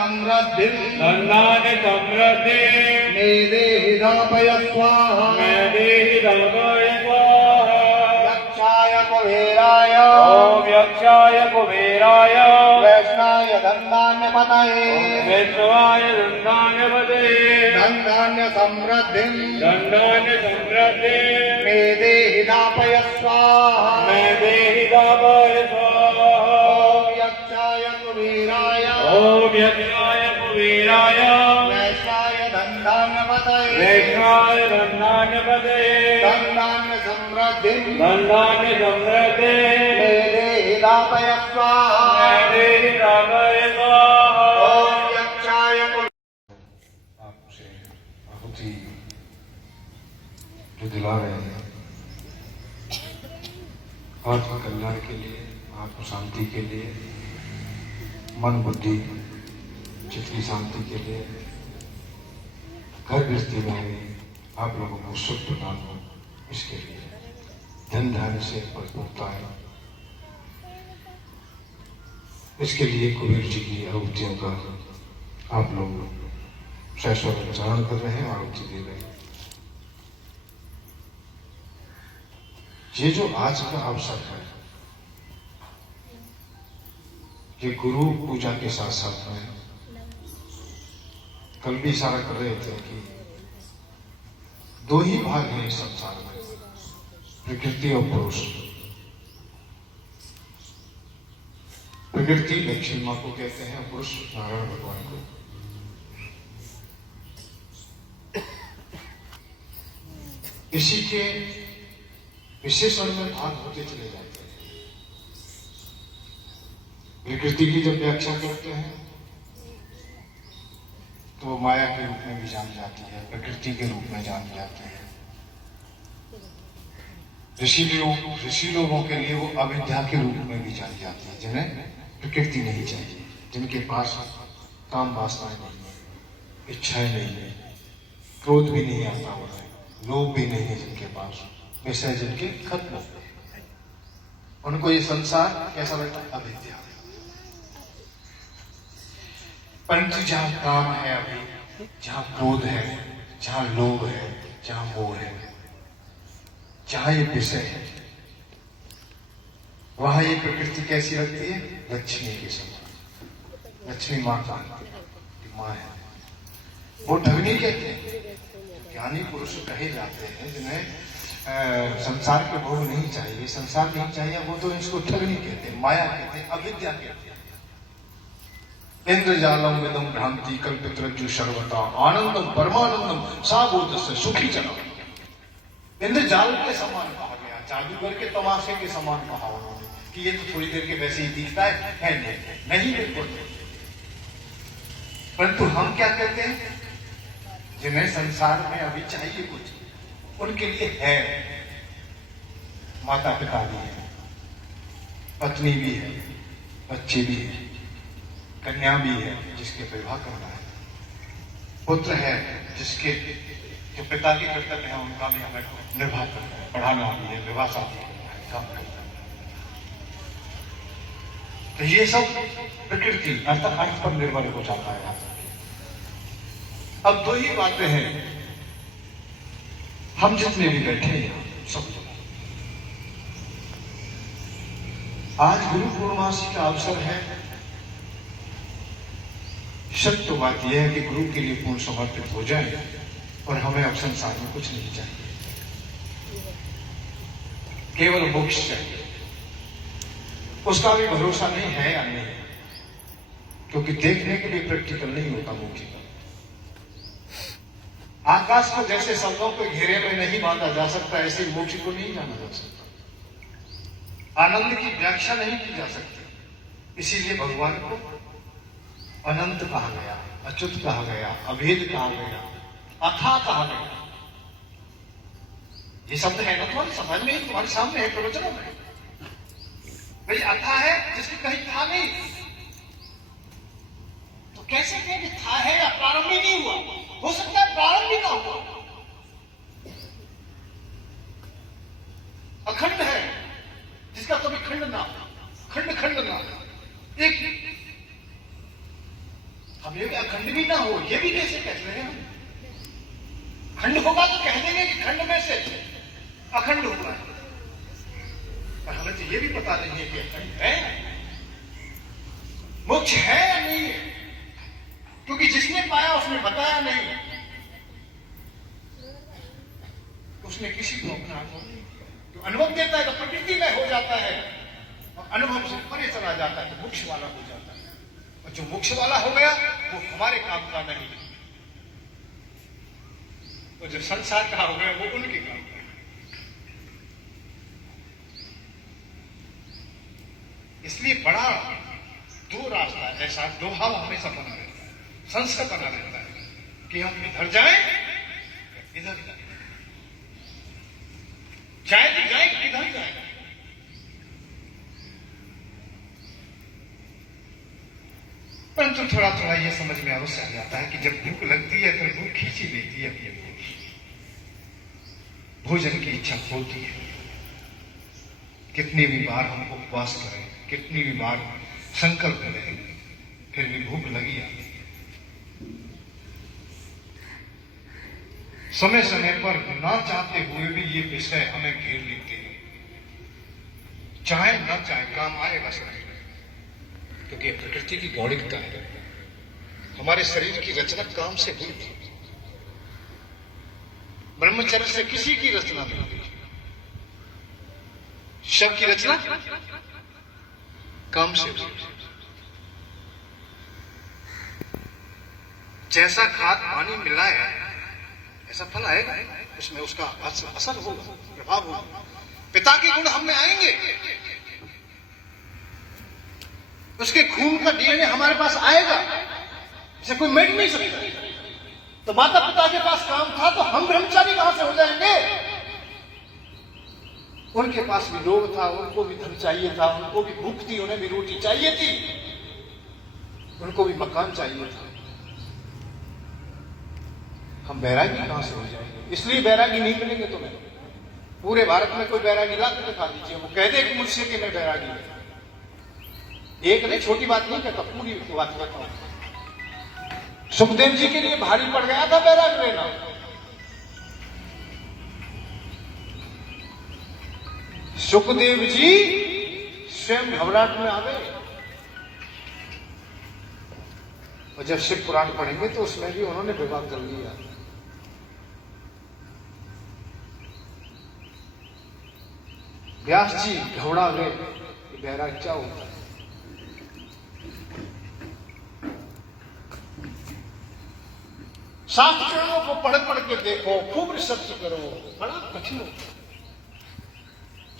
समृद्धिं धन्धान्य समृद्धि मे देहि दापय स्वाहा मैं देहि दापय स्वाहा यक्षाय कुबेराय ओम यक्षाय कुबेराय वैष्णाय धन्धान्यपतये वैष्णवाय धन्धान्यपतये धन्धान्य समृद्धिं धन्धान्य समृद्धि मे देहि दापय स्वाहा मैं देहि दापय स्वाहा ओम यक्षाय कुबेराय ओम यक्षाय कुबेराय वैष्णाय धन्धान्यपतये वैष्णवाय धन्धान्यपतये धन्धान्य समृद्धिं धन्धान्य समृद्धि मे देहि दापय स्वाहा मैं देहि दापय स्वाहा ओम यक्षाय आपसे आहुति जो दिला रहे हैं आत्म कल्याण के लिए, आत्म शांति के लिए, मन बुद्धि चित्त की शांति के लिए, घर गृहस्थी में आप लोगों को सुख प्रदान हो, इसके लिए धन धान्य से परिपूर्णता है। इसके लिए कुबेर जी की आहुतियों का आप लोग सहस्त्र उच्चारण कर रहे हैं, आहुति दे रहे हैं। ये जो आज का अवसर है, ये गुरु पूजा के साथ साथ में कल भी इशारा कर रहे थे कि दो ही भाग हैं इस संसार में, प्रकृति और पुरुष। प्रकृति लक्ष्मी माँ को कहते हैं, पुरुष नारायण भगवान को। इसी के विशेषण में भाग होते चले जाते हैं। प्रकृति की जब व्याख्या करते हैं तो माया के रूप में भी जानी जाती है, प्रकृति के रूप में जानी जाती है। ऋषि लोगों के लिए वो अविद्या के रूप में भी जानी जाती है, जिन्हें प्रकृति नहीं चाहिए, जिनके पास काम वासनाएं नहीं है, इच्छाएं नहीं है, क्रोध भी नहीं आता हो रहा है, लोभ भी नहीं है जिनके पास, विषय जिनके खत्म हो गए, उनको ये संसार कैसा लगता है? अविद्या। परंतु जहां काम है, अभी जहां क्रोध है, जहां लोभ है, जहां मोह है, जहां ये विषय है, वहां ये प्रकृति कैसी लगती है? लक्ष्मी के समान। लक्ष्मी मां का मां है, वो ठगनी कहते हैं। ज्ञानी पुरुष कहे जाते हैं जिन्हें संसार के भोग नहीं चाहिए, संसार नहीं चाहिए, वो तो इसको ठगनी कहते हैं, माया कहते हैं, अविद्या कहते हैं। इंद्रजालम विदम भ्रांति कल्पित रज्जु सर्वता आनंदम परमानंदम साबोधस्य सुखी जन। इंद्रजाल के समान कहा गया, जादूगर के तमाशे के समान कहा उन्होंने कि ये तो थोड़ी देर के वैसे ही दिखता है नहीं बिल्कुल। परंतु हम क्या कहते हैं? जिन्हें संसार में अभी चाहिए कुछ, उनके लिए है। माता पिता भी है, पत्नी भी है, बच्चे भी है, कन्या भी है जिसके विवाह करना है, पुत्र है जिसके जो पिता के कर्तव्य है उनका भी हमें निर्वाह करना है, पढ़ाना भी है, विवाह शादी करना है, काम करना है। तो ये सब प्रकृति अर्थात अर्थ पर निर्भर हो जाता है। अब दो ही बातें हैं, हम जितने भी बैठे हैं सब लोग, आज गुरु पूर्णमासी का अवसर है। सत्य तो बात यह है कि गुरु के लिए पूर्ण समर्पित हो जाए और हमें अब संसार में कुछ नहीं चाहिए, केवल मोक्ष चाहिए। उसका भी भरोसा नहीं है या नहीं, क्योंकि देखने के लिए प्रैक्टिकल नहीं होता मोक्ष। आकाश को जैसे शब्दों के घेरे में नहीं बांधा जा सकता, ऐसे मोक्ष को नहीं जाना जा सकता। आनंद की व्याख्या नहीं की जा सकती, इसीलिए भगवान को अनंत कहा गया, अच्युत कहा गया, अभेद कहा गया, अथा कहा गया। ये शब्द है ना तुम्हारी समझ में, तुम्हारे सामने है प्रवचनों में। भाई अथा है जिसकी कहीं था नहीं, तो कैसे कहें कि था है या प्रारंभ ही नहीं हुआ? हो सकता है प्रारंभ ही ना हुआ, अखंड है जिसका कभी खंड ना, खंड खंड ना, एक अब ये अखंड भी ना हो, ये भी कैसे कह रहे हैं हम? खंड होगा तो कह देंगे कि खंड में से अखंड हुआ है, पर हमें तो ये भी पता नहीं है कि अखंड है, मोक्ष है या नहीं है, क्योंकि जिसने पाया उसने बताया नहीं, उसने किसी को अपना अनुभव नहीं किया। जो अनुभव देता है तो प्रकृति में हो जाता है और अनुभव से परे चला जाता है तो मोक्ष वाला हो जाता है, और जो मोक्ष वाला हो गया वो हमारे काम का नहीं, और जो संसार का हो गया वो उनके काम का। इसलिए बड़ा दो रास्ता ऐसा, दो भाव हमेशा बना रहता है, संस्कार बना रहता है कि हम इधर जाएं इधर जाए, जाए तो जाए किधर जाए। परंतु थोड़ा थोड़ा यह समझ में अवश्य आ जाता है कि जब भूख लगती है तो भूख खींची लेती है अपनी भूख, भोजन की इच्छा होती है। कितनी भी बार हम उपवास करें, कितनी भी बार संकल्प करें, फिर भी भूख लगी आती है। समय समय पर ना चाहते हुए भी ये विषय हमें घेर लेते हैं, चाहे ना चाहे काम आएगा शरीर में, क्योंकि ये प्रकृति की गौणिकता है। हमारे शरीर की रचना काम से हुई थी, ब्रह्मचर्य से किसी की रचना नहीं हुई, शव की रचना काम से हुई। जैसा खाद पानी मिलाए ऐसा फल आएगा, उसमें उसका असर होगा, प्रभाव होगा। पिता के गुण हम में आएंगे, उसके खून का डीएनए हमारे पास आएगा, इसे कोई मिट नहीं सकता। तो माता पिता के पास काम था तो हम ब्रह्मचारी कहां से हो जाएंगे? उनके पास भी रोग था, उनको भी धन चाहिए था, उनको भी भूख थी, उन्हें भी रोटी चाहिए थी, उनको भी मकान चाहिए था। हम बैरागी कहां से हो जाएंगे? इसलिए बैरागी नहीं मिलेंगे तुम्हें। पूरे भारत में कोई बैरागी ला के दिखा दीजिए, वो कह दे कि मुझसे कि मैं बैरागी हूं। एक नहीं, छोटी बात नहीं कहता, पूरी बात कहता हूं। सुखदेव जी के लिए भारी पड़ गया था बैराग लेना। सुखदेव जी स्वयं घबराहट में आ गए, और जब शिव पुराण पढ़ेंगे तो उसमें भी उन्होंने विवाह कर लिया। व्यास जी घबरा गए कि बैराग क्या होता है। शास्त्रों को पढ़ पढ़ के देखो, खूब रिसर्च करो, बड़ा कठिन होता है।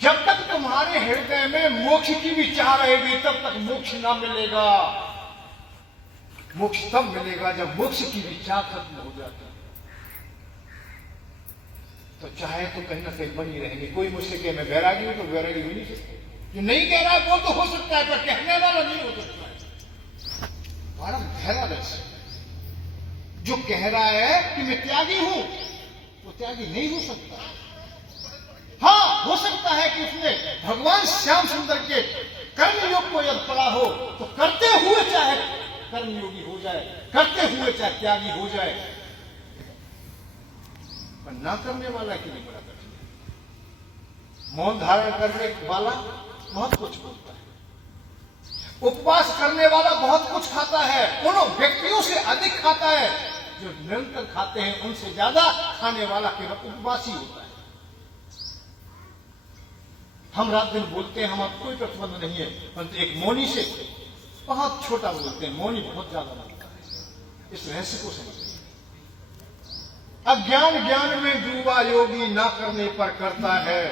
जब तक तुम्हारे हृदय में मोक्ष की भी चाह रहेगी तब तक मोक्ष ना मिलेगा। मोक्ष तब मिलेगा जब मोक्ष की भी चाह खत्म हो जाती है। तो चाहे तो कहीं ना कहीं बनी रहेंगे। कोई मुझसे कहे मैं बैरागी हूं तो बैरागी भी नहीं सकते। जो नहीं कह रहा है वो तो हो सकता है, पर कहने वाला नहीं हो सकता है। बड़ा गहरा रहस्य। जो कह रहा है कि मैं त्यागी हूं वो त्यागी नहीं हो सकता। हाँ, हो सकता है कि उसने भगवान श्याम सुंदर के कर्मयोग को यदि पढ़ा हो तो करते हुए चाहे कर्मयोगी हो जाए, करते हुए चाहे त्यागी हो जाए, पर ना करने वाला के लिए बड़ा कठिन है। मौन धारण करने वाला बहुत कुछ बोलता है, उपवास करने वाला बहुत कुछ खाता है, उन व्यक्तियों से अधिक खाता है। जो निरंतर खाते हैं उनसे ज्यादा खाने वाला केवल उपवासी होता है। हम रात दिन बोलते हैं, हमारा कोई प्रतिबंध नहीं है, परंतु एक मौनी से बहुत छोटा बोलते हैं, मौनी बहुत ज्यादा बोलता है। इस रहस्य को समझिए। अज्ञान ज्ञान में डूबा योगी ना करने पर करता है,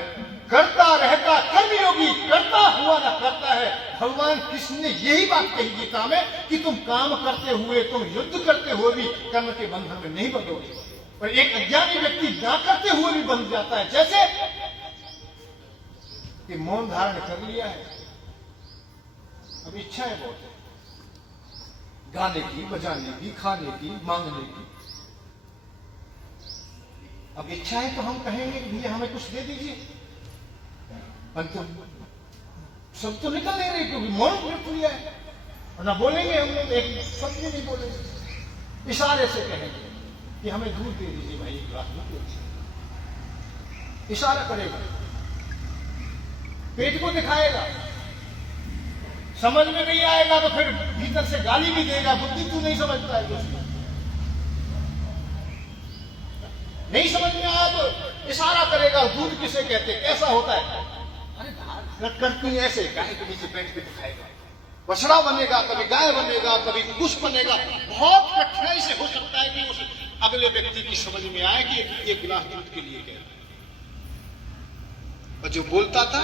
करता रहता कर्म योगी करता हुआ ना करता है। भगवान कृष्ण ने यही बात कही गीता में कि तुम काम करते हुए, तुम युद्ध करते हुए भी कर्म के बंधन में नहीं बंधोगे, पर एक अज्ञानी व्यक्ति ना करते हुए भी बंध जाता है। जैसे कि मौन धारण कर लिया है, अब इच्छाएं बहुत है, गाने की, बजाने की, खाने की, मांगने की। अब इच्छा है तो हम कहेंगे कि भैया हमें कुछ दे दीजिए, परंतु सब तो निकल नहीं रही क्योंकि मौन व्रत लिया है। ना बोलेंगे हम लोग, एक शब्द भी नहीं बोलेंगे, इशारे से कहेंगे कि हमें दूध दे दीजिए भाई, एक गिलास दूध दे दीजिए। इशारा करेगा, पेट को दिखाएगा, समझ में नहीं आएगा तो फिर भीतर से गाली भी देगा, बुद्धि तू नहीं समझता है कुछ नहीं समझ में आया तो इशारा करेगा, दूध किसे कहते, कैसा होता है, अरे करती ऐसे गाय के नीचे पेट पे दिखाएगा, बछड़ा बनेगा, कभी गाय बनेगा, कभी कुछ बनेगा। बहुत कठिनाई से हो सकता है कि उस अगले व्यक्ति की समझ में आए कि ये गिलास दूध के लिए कह रहा है। और जो बोलता था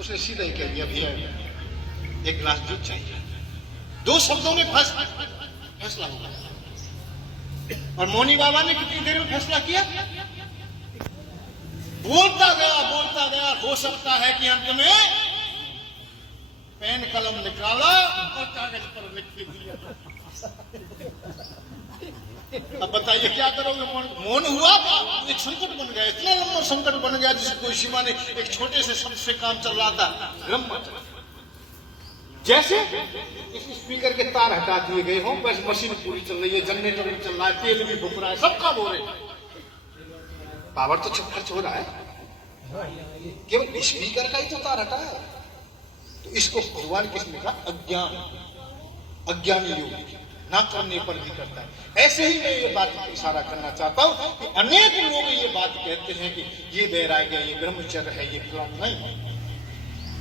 उसने सीधा ही कह दिया, भैया एक गिलास दूध चाहिए। 2 शब्दों में फैसला होगा। और मौनी बाबा ने कितनी देर में फैसला किया? बोलता गया, हो सकता है कि अंत में पेन कलम निकाला और कागज पर लिख के दिया। अब बताइए क्या करोगे? मौन हुआ, एक संकट बन गया, इतना लंबा संकट बन गया जिसको कोई सीमा ने, एक छोटे से शब्द से काम चल रहा था, ब्रह्म जैसे इस स्पीकर के तार हटा दिए गए हों, बस मशीन पूरी चल रही है, जनरेटर भी चल रहा है, तेल भी फूक रहा है, सब काम हो रहे हैं, पावर तो छुप खर्च हो रहा है, केवल स्पीकर का ही तो तार हटा है। तो इसको भगवान किसने कहा? अज्ञान, अज्ञानी लोग ना करने पर भी करता है। ऐसे ही मैं ये बात इशारा करना चाहता हूं कि अनेक लोग ये बात कहते हैं कि ये वैराग्य, ये ब्रह्मचर्य है, ये फलाना नहीं।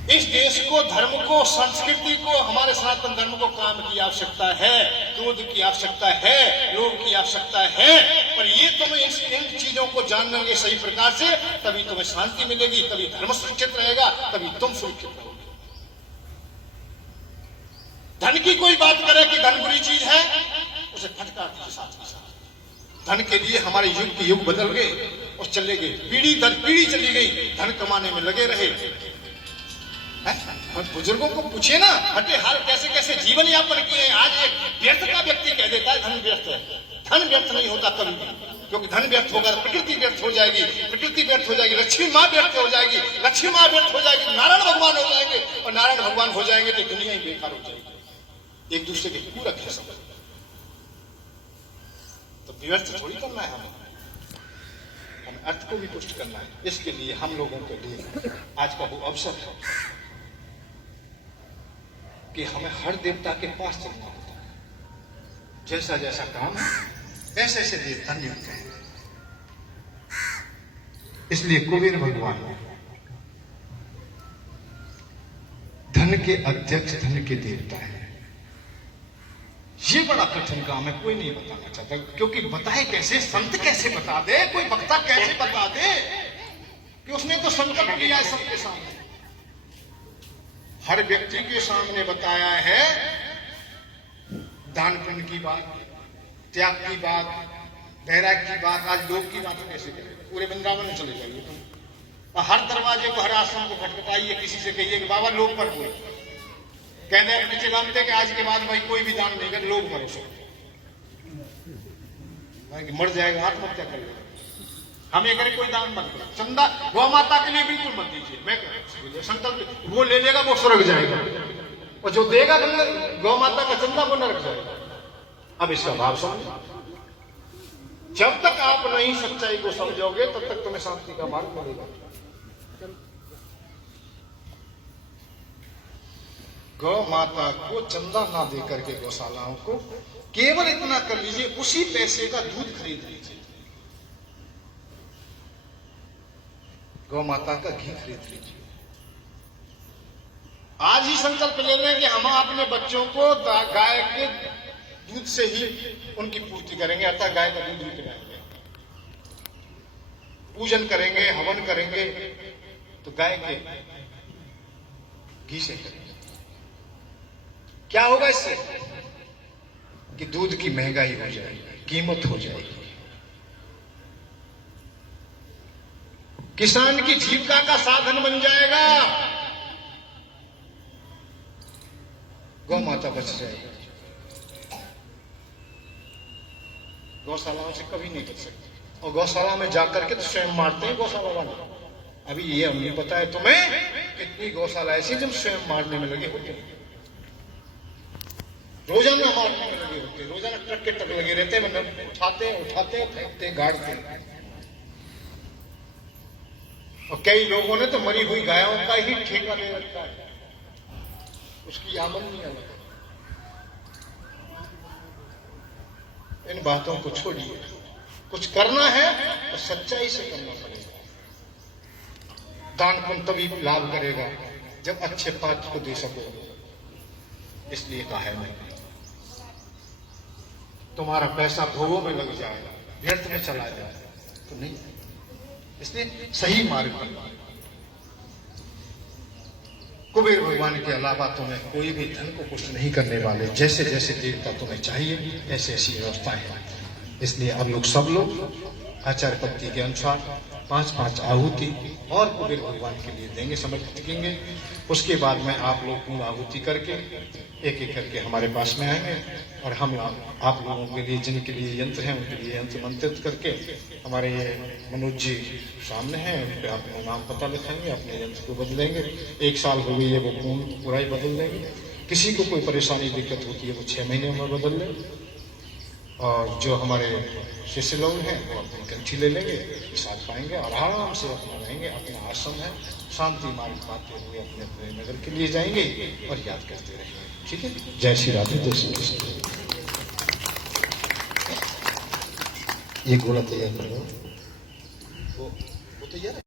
इस देश को, धर्म को, संस्कृति को, हमारे सनातन धर्म को काम की आवश्यकता है, क्रोध की आवश्यकता है, लोभ की आवश्यकता है, पर ये तुम्हें इन चीजों को जानोगे सही प्रकार से, तभी तुम्हें शांति मिलेगी, तभी धर्म सुरक्षित रहेगा, तभी तुम सुरक्षित रहोगे। धन की कोई बात करे कि धन बुरी चीज है, उसे फटकार दीजिए साथ के साथ। धन के लिए हमारे युग बदल गए और चले गए, पीढ़ी दर पीढ़ी चली गई, धन कमाने में लगे रहे। बुजुर्गों को पूछिए ना, हटे हाल कैसे कैसे जीवन यापन किए। आज एक व्यर्थ का व्यक्ति कह देता है धन व्यर्थ है। धन व्यर्थ नहीं होता कभी भी, क्योंकि धन व्यर्थ होगा तो प्रकृति व्यर्थ हो जाएगी, प्रकृति व्यर्थ हो जाएगी, लक्ष्मी माँ व्यर्थ हो जाएगी, लक्ष्मी माँ व्यर्थ हो जाएगी, नारायण भगवान हो जाएंगे, और नारायण भगवान हो जाएंगे तो दुनिया ही बेकार हो जाएगी, एक दूसरे के पूरा कह सकते। तो व्यर्थ थोड़ी करना है हमें अर्थ को भी पुष्ट करना है। इसके लिए हम लोगों के लिए आज का वो अवसर है कि हमें हर देवता के पास चलना होता है। जैसा जैसा काम है ऐसे ऐसे देवता नियुक्त है। इसलिए कुबेर भगवान धन के अध्यक्ष, धन के देवता है। ये बड़ा कठिन काम है, कोई नहीं बताना चाहता, क्योंकि बताए कैसे, संत कैसे बता दे, कोई वक्ता कैसे बता दे कि उसने तो संकल्प लिया है सबके सामने, हर व्यक्ति के सामने बताया है। दान पुण्य की बात, त्याग की बात, वैराग्य की बात, आज लोग की बात कैसे करें? पूरे वृंदावन में चले जाइए तुम, और हर दरवाजे को, हर आश्रम को खटखटाइए, किसी से कहिए कि बाबा लोग पर कोई कहते हैं नीचे जानते कि आज के बाद भाई कोई भी दान नहीं कर, लोग मरे सो मर जाएगा, आत्महत्या कर लेगा। हम ये करें कोई दान मत करो, चंदा गौ माता के लिए बिल्कुल मत दीजिए। मैं संकल्प, वो ले लेगा वो स्वर्ग जाएगा, और जो देगा गौ माता का चंदा वो नरक जाएगा। अब इसका भाव समझो, जब तक आप नहीं सच्चाई को समझोगे तब तक तुम्हें शांति का मार्ग मिलेगा। गौ माता को चंदा ना दे करके गौशालाओं को केवल इतना कर लीजिए, उसी पैसे का दूध खरीद लीजिए, गौ माता का घी खरीद लीजिए। आज ही संकल्प ले लें कि हम अपने बच्चों को गाय के दूध से ही उनकी पूर्ति करेंगे, अतः गाय का दूध भी पिलाएंगे, पूजन करेंगे, हवन करेंगे, तो गाय के घी से करेंगे। क्या होगा इससे? कि दूध की महंगाई हो जाएगी, कीमत हो जाएगी, किसान की जीविका का साधन बन जाएगा, गौ माता बच जाएगी। गौशालाओं से कभी नहीं कर सकते, और गौशाला में जाकर के तो स्वयं मारते हैं गौशाला वाले। अभी ये हम नहीं पता है तुम्हें, कितनी गौशाला ऐसी जब स्वयं मारने में लगे होते हैं। रोजाना मारने में लगे होते हैं, रोजाना ट्रक के ट्रक लगे रहते हैं, मतलब उठाते फेंकते गाड़ते। और कई लोगों ने तो मरी हुई गायों का ही ठेका ले रखा है, उसकी आमदनी अलग है। इन बातों को छोड़िए, कुछ करना है तो सच्चाई से करना पड़ेगा। दान पुण्य तभी लाभ करेगा जब अच्छे पात्र को दे सको। इसलिए कहा है मैंने, तुम्हारा पैसा भोगों में लग जाए, व्यर्थ में चला जाए तो नहीं, इसलिए सही मार्ग पर। कुबेर भगवान के अलावा तुम्हें कोई भी धन को पुष्ट नहीं करने वाले, जैसे जैसे देवता तुम्हें चाहिए ऐसी ऐसी व्यवस्था है। इसलिए अब लोग सब लोग आचार्य पद्धति के अनुसार 5-5 आहुति और कुबेर भगवान के लिए देंगे, समर्पित करेंगे। उसके बाद में आप लोग पूर्ण आहुति करके एक एक करके हमारे पास में आएंगे और हम आप लोगों के लिए, जिनके लिए यंत्र हैं उनके लिए यंत्र मंत्रित करके हमारे मनोज जी सामने हैं, उन पर अपना नाम पता लिखाएंगे, अपने यंत्र को बदलेंगे। 1 साल हो गई है वो पूरा ही बदल देंगे। किसी को कोई परेशानी दिक्कत होती है वो 6 महीने में बदल लें। और जो हमारे शिष्य लोग हैं वो अपनी कंठी ले लेंगे, साथ पाएंगे और आराम से अपना रहेंगे। अपना आश्रम है, शांति मार्ग पाते हुए अपने अपने नगर के लिए जाएंगे और याद करते रहेंगे। ठीक है, जय श्री राधे, जय श्री कृष्ण। ये गोला तैयार करो, वो तैयार है।